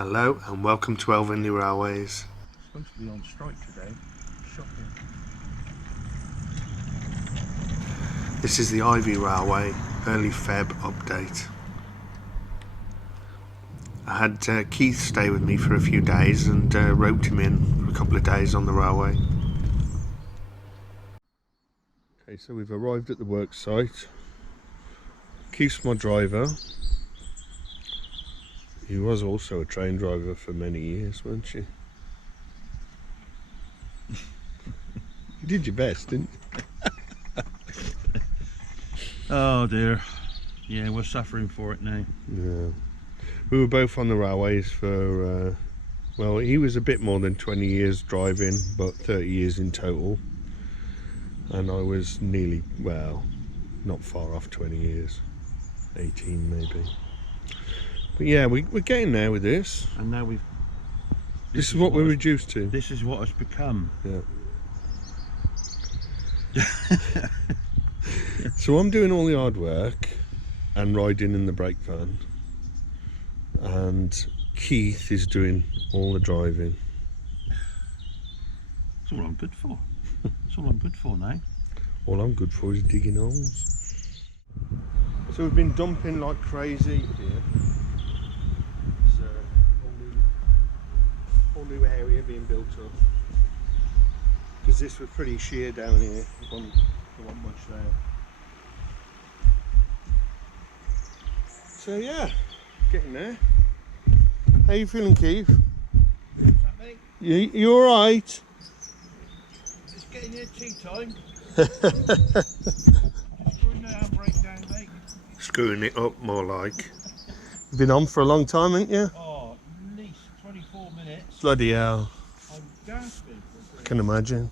Hello and welcome to Elvenley Railways. Supposed to be on strike today. Shocking. This is the Ivy Railway early Feb update. I had Keith stay with me for a few days and roped him in for a couple of days on the railway. Okay, so we've arrived at the work site. Keith's my driver. He was also a train driver for many years, weren't you? You did your best, didn't you? Oh dear. Yeah, we're suffering for it now. Yeah. We were both on the railways for, well, he was a bit more than 20 years driving, but 30 years in total. And I was nearly, well, not far off 20 years. 18 maybe. But yeah, we're getting there with this. And now we've... This is what we're reduced to. This is what it's become. Yeah. So I'm doing all the hard work and riding in the brake van. And Keith is doing all the driving. That's all I'm good for. That's all I'm good for now. All I'm good for is digging holes. So we've been dumping like crazy here. There's a whole new area being built up. Because this was pretty sheer down here. There wasn't much there. So yeah, getting there. How you feeling, Keith? What's that, mate? You alright? It's getting near tea time. Screwing the handbrake down, mate. Screwing it up, more like. You've been on for a long time, haven't you? Oh, at least 24 minutes. Bloody hell. I'm gasping. I can imagine.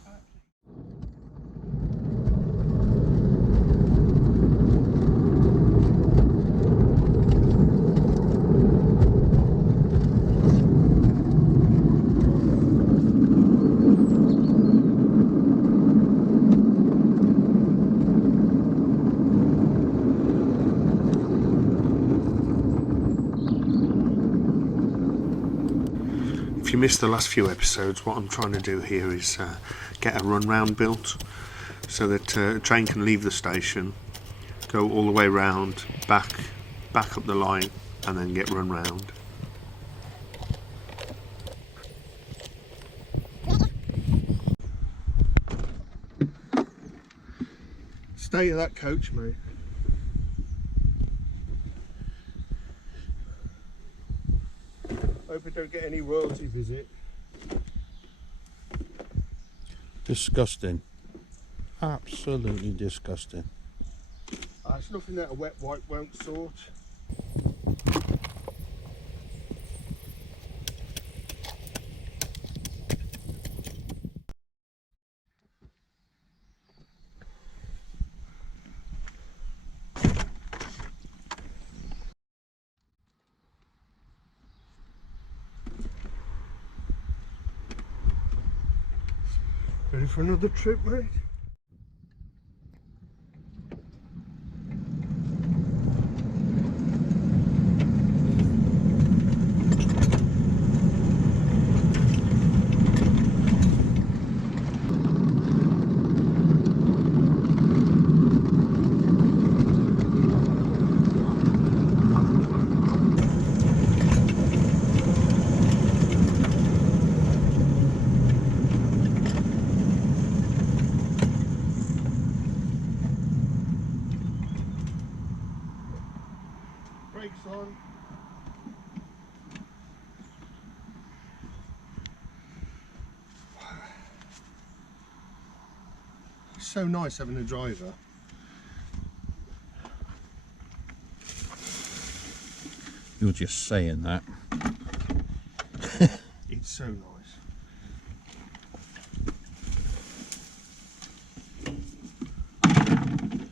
If you missed the last few episodes, what I'm trying to do here is get a run round built so that a train can leave the station, go all the way round, back up the line, and then get run round. State of that coach, mate. Hope I don't get any royalty visit. Disgusting. Absolutely disgusting. It's nothing that a wet wipe won't sort. Ready for another trip, mate? Brakes on. It's so nice having a driver. You're just saying that. It's so nice.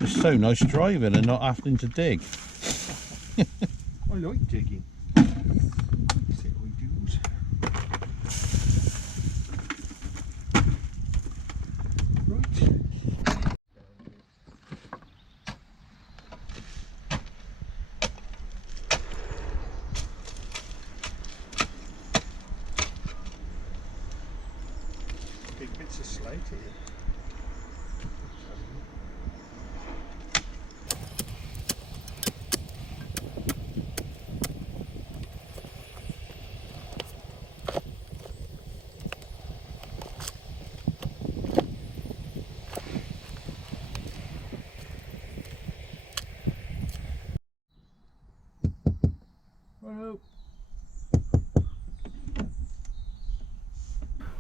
It's so nice driving and not having to dig. I like digging. That's it, I do. Right. bits of slate here.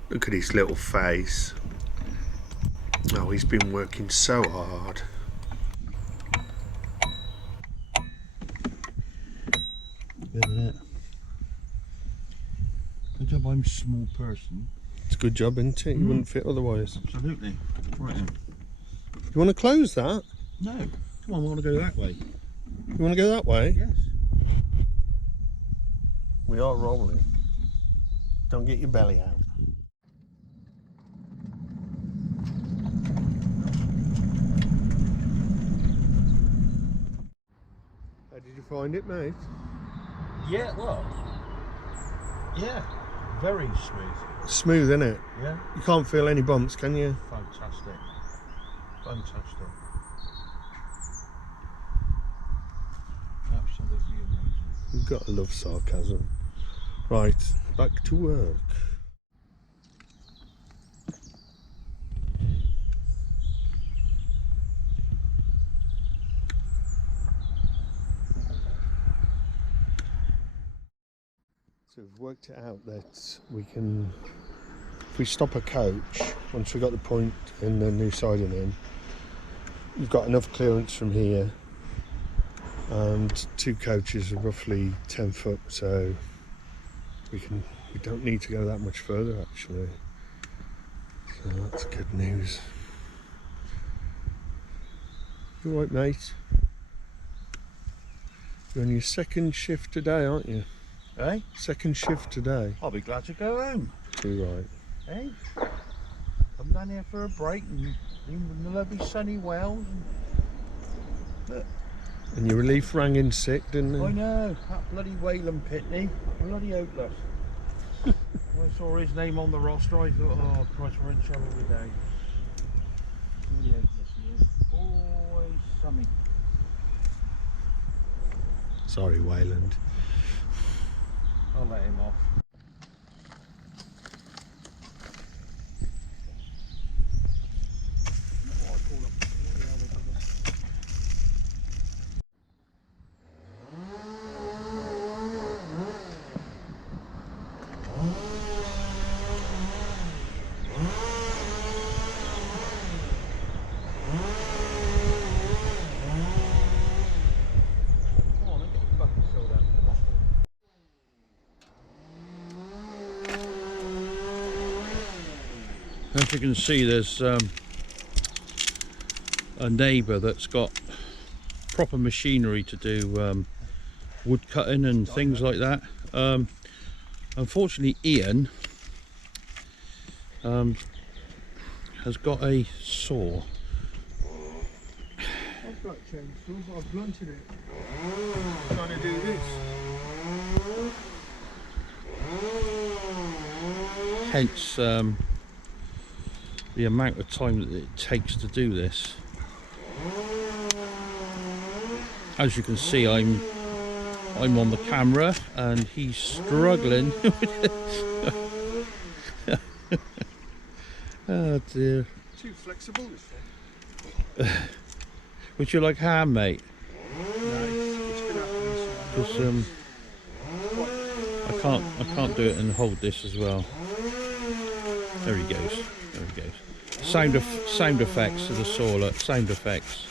Look at his little face. Oh, he's been working so hard. Isn't it? Good job I'm a small person. It's a good job, isn't it? You wouldn't fit otherwise. Absolutely. Right then. You want to close that? No. Come on, we want to go that way. You want to go that way? Yes. We are rolling. Don't get your belly out. How did you find it, mate? Yeah, well. Yeah. Very smooth. Smooth, isn't it? Yeah. You can't feel any bumps, can you? Fantastic. Fantastic. Absolutely amazing. You've got to love sarcasm. Right, back to work. So we've worked it out that we can, if we stop a coach, once we've got the point and the new siding in, we've got enough clearance from here, and 2 coaches are roughly 10 foot, so we don't need to go that much further actually. So that's good news. You all right, mate? You're on your second shift today, aren't you? Eh? Second shift today. I'll be glad to go home. Too right. Eh? Come down here for a break and in the lovely sunny Wales. And your relief rang in sick, didn't it? I know, that bloody Wayland Pitney, bloody hopeless. When I saw his name on the roster, I thought, oh Christ, we're in trouble today. Really hopeless he is. Always something. Sorry, Wayland. I'll let him off. As you can see, there's a neighbour that's got proper machinery to do wood cutting and things like that. Unfortunately, Ian has got a saw. I've got chainsaws, I've blunted it. Trying to do this. Hence the amount of time that it takes to do this. As you can see, I'm on the camera and he's struggling. Oh dear. Too flexible, this thing. Would you like ham, mate? Because I can't do it and hold this as well. There he goes. There he goes. Sound effects to the saw. Sound effects.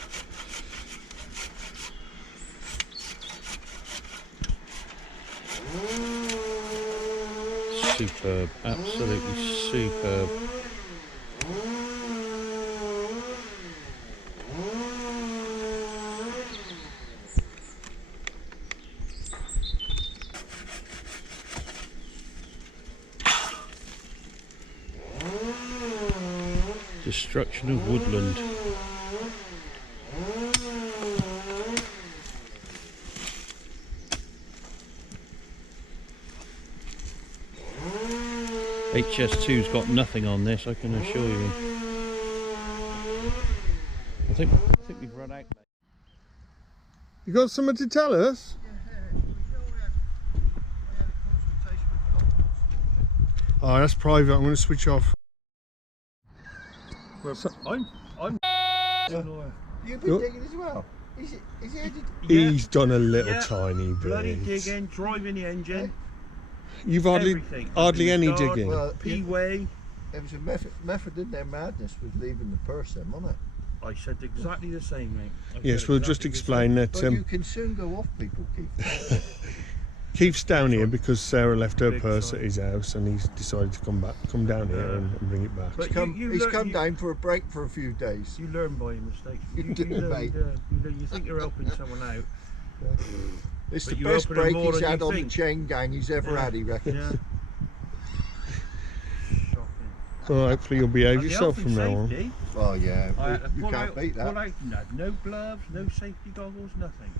Superb. Absolutely superb. Destruction of woodland. HS2's got nothing on this, I can assure you. I think we've run out. You got something to tell us? Oh, that's private. I'm going to switch off. I'm You've been digging as well? Is he headed? He's done a little tiny bit. bloody digging, driving the engine. You've hardly any digging. Well, P-way. There was a method in their madness with leaving the purse in, wasn't it? I said exactly the same, mate. Yes, we'll just explain that. But you can soon go off people, Keith. Keith's down here because Sarah left her Big purse sign. at his house, and he's decided to come down here and bring it back. But He's come down for a break for a few days. You learn by your mistakes. You do, mate. You think you're helping someone out. It's But the you're best helping him break more he's than had you on the think. chain gang he's ever had, he reckons. Yeah. Well, hopefully you'll behave yourself from now on. Safety, Oh yeah, I had to you pull can't out, beat that. no gloves, no safety goggles, nothing.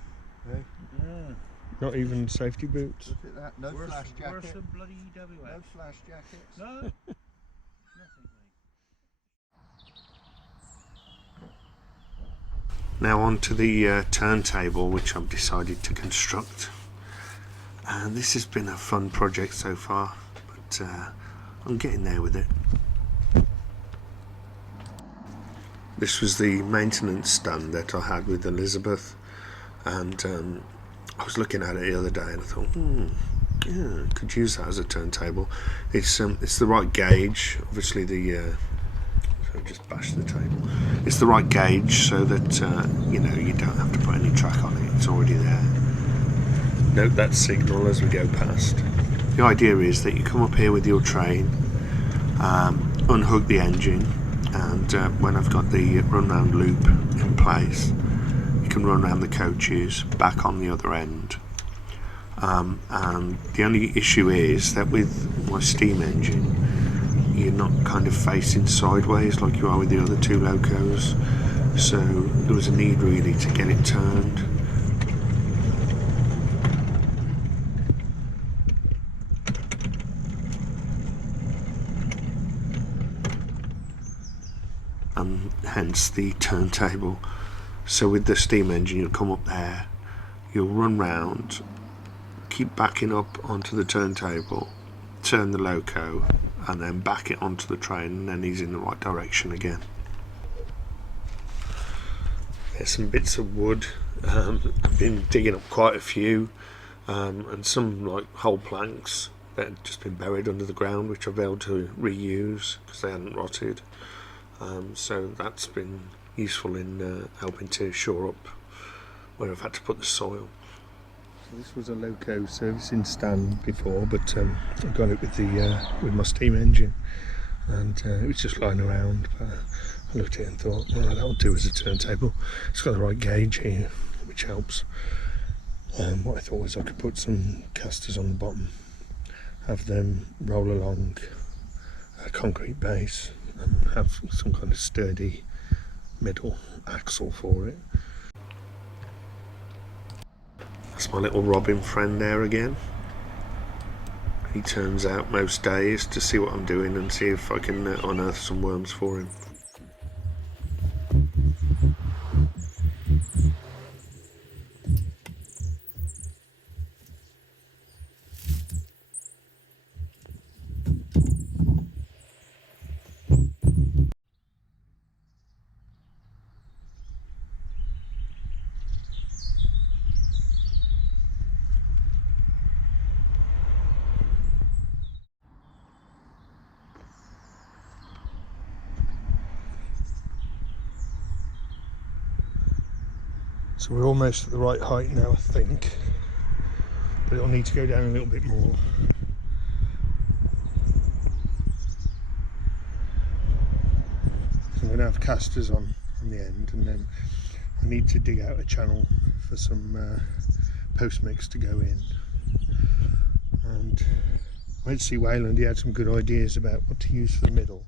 Hey, Yeah. Not even safety boots. look at that, no Worse flash than jacket. bloody EWS. No flash jackets. No. Nothing, mate. Now on to the turntable, which I've decided to construct. And this has been a fun project so far, but I'm getting there with it. This was the maintenance stand that I had with Elizabeth, and I was looking at it the other day and I thought, yeah, I could use that as a turntable. It's the right gauge. Obviously so just bash the table. It's the right gauge so that you don't have to put any track on it. It's already there. Note that signal as we go past. The idea is that you come up here with your train, unhook the engine, and when I've got the run round loop in place, you can run around the coaches back on the other end. And the only issue is that with my steam engine, you're not kind of facing sideways like you are with the other two locos, so there was a need really to get it turned. And hence the turntable. So with the steam engine, you'll come up there, you'll run round, keep backing up onto the turntable, turn the loco, and then back it onto the train, and then he's in the right direction again. There's some bits of wood. I've been digging up quite a few, and some like whole planks that had just been buried under the ground, which I've been able to reuse because they hadn't rotted. So that's been useful in helping to shore up where I've had to put the soil. So this was a loco servicing stand before, but I got it with my steam engine, and it was just lying around. But I looked at it and thought, well, that'll do as a turntable. It's got the right gauge here, which helps. What I thought was I could put some casters on the bottom, have them roll along a concrete base, and have some kind of sturdy middle axle for it. That's my little Robin friend there again. He turns out most days to see what I'm doing and see if I can unearth some worms for him. So we're almost at the right height now, I think, but it'll need to go down a little bit more. So I'm going to have casters on the end, and then I need to dig out a channel for some post mix to go in. And I went to see Wayland. He had some good ideas about what to use for the middle,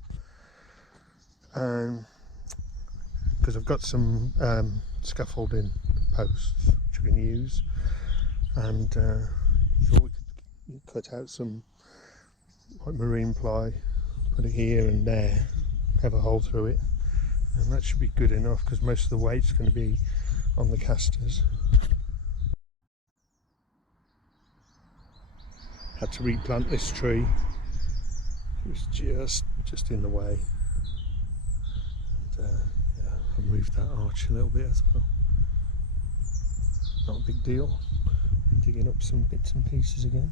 because I've got some scaffolding posts which I can use, and thought we could cut out some like marine ply, put it here and there, have a hole through it, and that should be good enough because most of the weight's going to be on the casters. Had to replant this tree. It was just in the way. And, yeah, I've moved that arch a little bit as well. Not a big deal. Been digging up some bits and pieces again.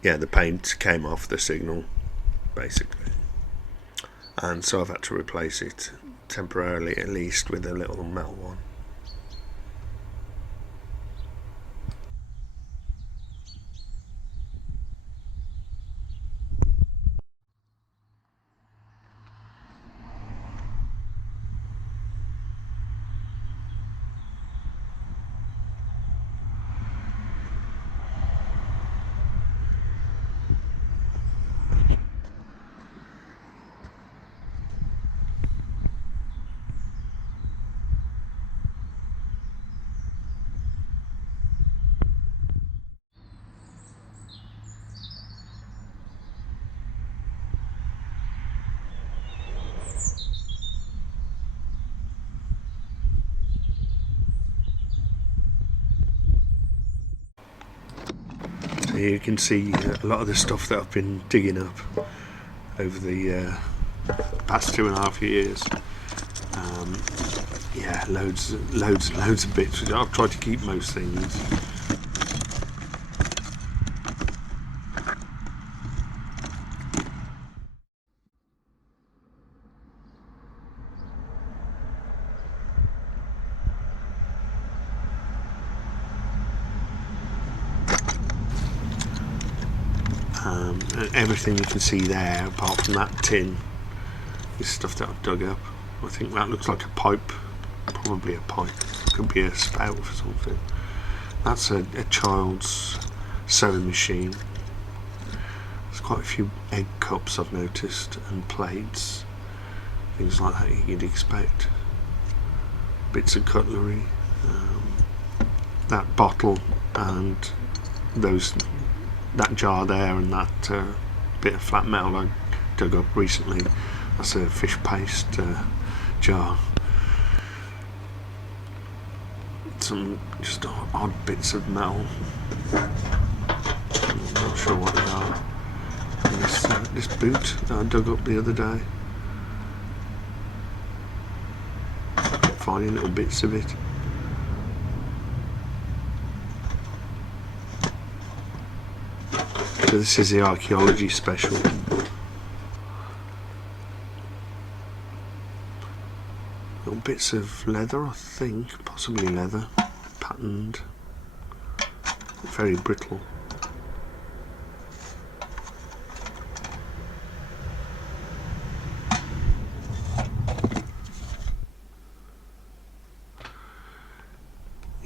Yeah, the paint came off the signal basically, and so I've had to replace it temporarily, at least, with a little metal one. Here you can see a lot of the stuff that I've been digging up over the past 2.5 years. Yeah, loads of bits. I've tried to keep most things. Everything you can see there, apart from that tin, is stuff that I've dug up. I think that looks like a pipe, probably a pipe. Could be a spout for something. That's a child's sewing machine. There's quite a few egg cups I've noticed, and plates, things like that you'd expect. Bits of cutlery, that bottle and that jar there, and that bit of flat metal I dug up recently. That's a fish paste jar. Some just odd bits of metal. I'm not sure what they are. And this boot that I dug up the other day. Finding little bits of it. So this is the archaeology special. Little bits of leather, I think, possibly leather, patterned, very brittle.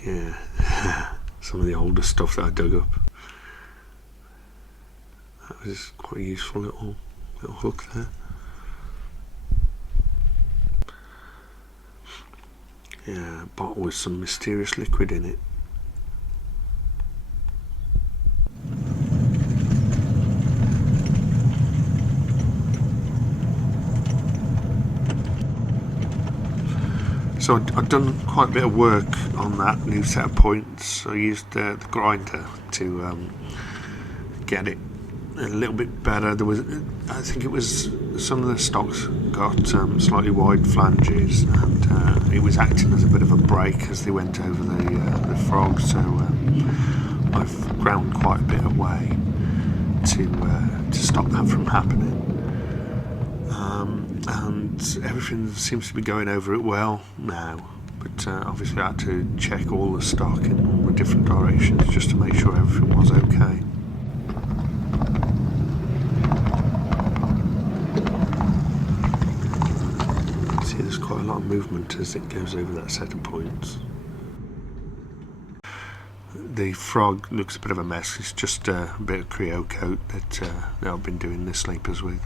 Yeah, some of the older stuff that I dug up. That was quite a useful little hook there. Yeah, a bottle with some mysterious liquid in it. So I've done quite a bit of work on that new set of points. I used the grinder to get it a little bit better. There was, I think it was, some of the stocks got slightly wide flanges, and it was acting as a bit of a brake as they went over the frog. So I've ground quite a bit away to stop that from happening. And everything seems to be going over it well now, but obviously I had to check all the stock in all the different directions just to make sure everything was okay. See, there's quite a lot of movement as it goes over that set of points. The frog looks a bit of a mess. It's just a bit of Creo coat that I've been doing the sleepers with.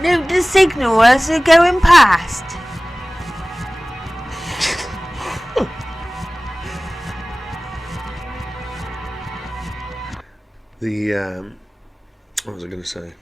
Note the signal as they're going past. The what was I going to say?